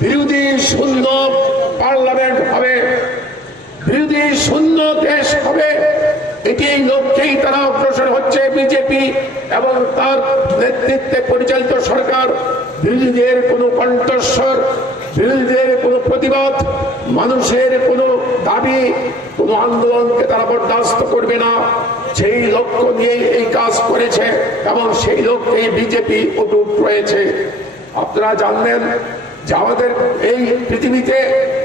বিরোধী শূন্য পার্লামেন্ট হবে। বিরোধী শূন্য দেশ হবে। এটি লক্ষ্যেই তারা অগ্রসর হচ্ছে বিজেপি এবং তার নেতৃত্বে পরিচালিত সরকার। বিরোধীদের কোনো কণ্ঠস্বর, বিরোধীদের কোনো প্রতিবাদ, মানুষের কোনো দাবি, কোনো আন্দোলনকে তারা বরদাস্ত করবে না। সেই লক্ষ্য নিয়েই এই কাজ করেছে এবং সেই লক্ষ্যেই বিজেপি অটুট রয়েছে। আপনারা জানবেন আমাদের এই পৃথিবীতে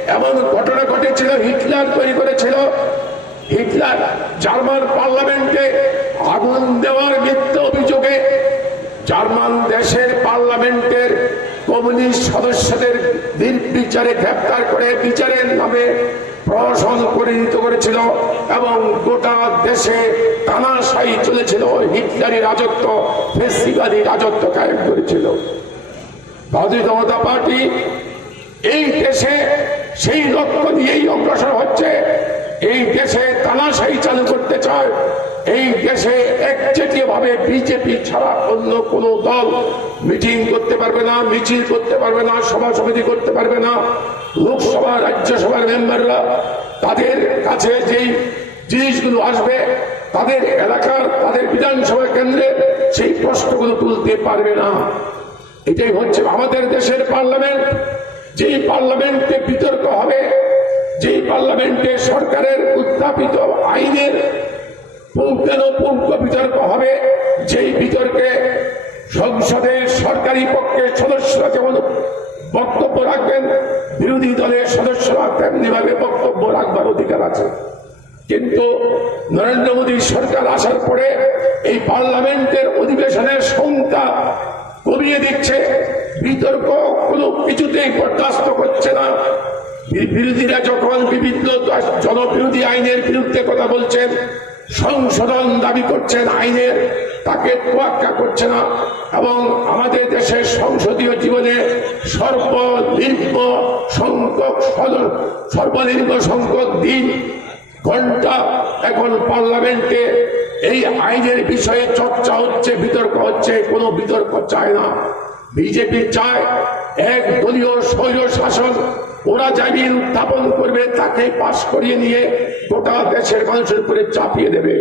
এমন ঘটনা ঘটেছিল, হিটলার তৈরি করেছিল। হিটলার জার্মান পার্লামেন্টে আগুন দেওয়ার মিথ্যা অভিযোগে জার্মান দেশের পার্লামেন্টের কমিউনিস্ট সদস্যদের নির্বিচারে গ্রেপ্তার করে বিচারের নামে প্রহসন পরিণত করেছিল এবং গোটা দেশে তানাশাই চলেছিল। হিটলারি রাজত্ব, ফেসিবাদী রাজত্ব কায়েম করেছিল। ভারতীয় জনতা পার্টি এই দেশে সেই লক্ষ্য নিয়েই অগ্রসর হচ্ছে। এই দেশে তানাশাহি চালু করতে চায়। এই দেশে একচেটিয়া ভাবে বিজেপি ছাড়া অন্য কোন দল মিটিং করতে পারবে না, মিছিল করতে পারবে না, সভা সমিতি করতে পারবে না। লোকসভা, রাজ্যসভার মেম্বাররা তাদের কাছে যেই জিনিসগুলো আসবে, তাদের এলাকার, তাদের বিধানসভা কেন্দ্রে সেই প্রশ্নগুলো তুলতে পারবে না। এটাই হচ্ছে আমাদের দেশের পার্লামেন্ট। যেই পার্লামেন্টে বিতর্ক হবে, যেই পার্লামেন্টে সরকারের উত্থাপিত আইনের পুঙ্খানুপুঙ্খ বিতর্ক হবে, যেই বিতর্কে সংসদের সরকারি পক্ষের সদস্যরা যেমন বক্তব্য রাখবেন, বিরোধী দলের সদস্যরা তেমনি ভাবে বক্তব্য রাখবার অধিকার আছে। কিন্তু নরেন্দ্র মোদী সরকার আসার পরে এই পার্লামেন্টের অধিবেশনের সংখ্যা কমিয়ে দিচ্ছে বিতর্ক কোনো কিছুতেই বরদাস্ত করছে না। বিরোধীরা যখন বিভিন্ন জনবিরোধী আইনের বিরুদ্ধে কথা বলছেন, সংশোধন দাবি করছেন আইনের, তাকে তোয়াক্কা করছে না। এবং আমাদের দেশের সংসদীয় জীবনে সর্বনিম্ন সংখ্যক সর্বনিম্ন সংখ্যক দিন, ঘণ্টা এখন পার্লামেন্টে। এই আইনের বিষয়ে চর্চা হচ্ছে, বিতর্ক হচ্ছে, কোনো বিতর্ক চায় না। বিজেপি চায় এক দলীয় স্বৈর শাসন। ওরা যা বিল উত্থাপন করবে, তাকে পাশ করিয়ে নিয়ে গোটা দেশের মানুষের উপরে চাপিয়ে দেবে।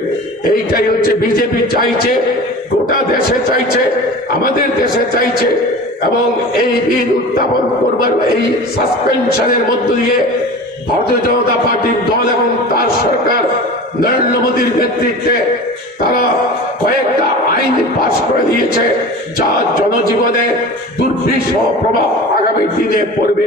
এইটাই হচ্ছে বিজেপি চাইছে, গোটা দেশে চাইছে, আমাদের দেশে চাইছে। এবং এই বিল উত্থাপন করবার এই সাসপেনশনের মধ্য দিয়ে ভারতীয় জনতা পার্টির দল এবং তার সরকার নরেন্দ্র মোদীর নেতৃত্বে তারা আইন পাশ করে দিয়েছে যা জনজীবনে দুর্বিষহ প্রভাব আগামী দিনে পড়বে।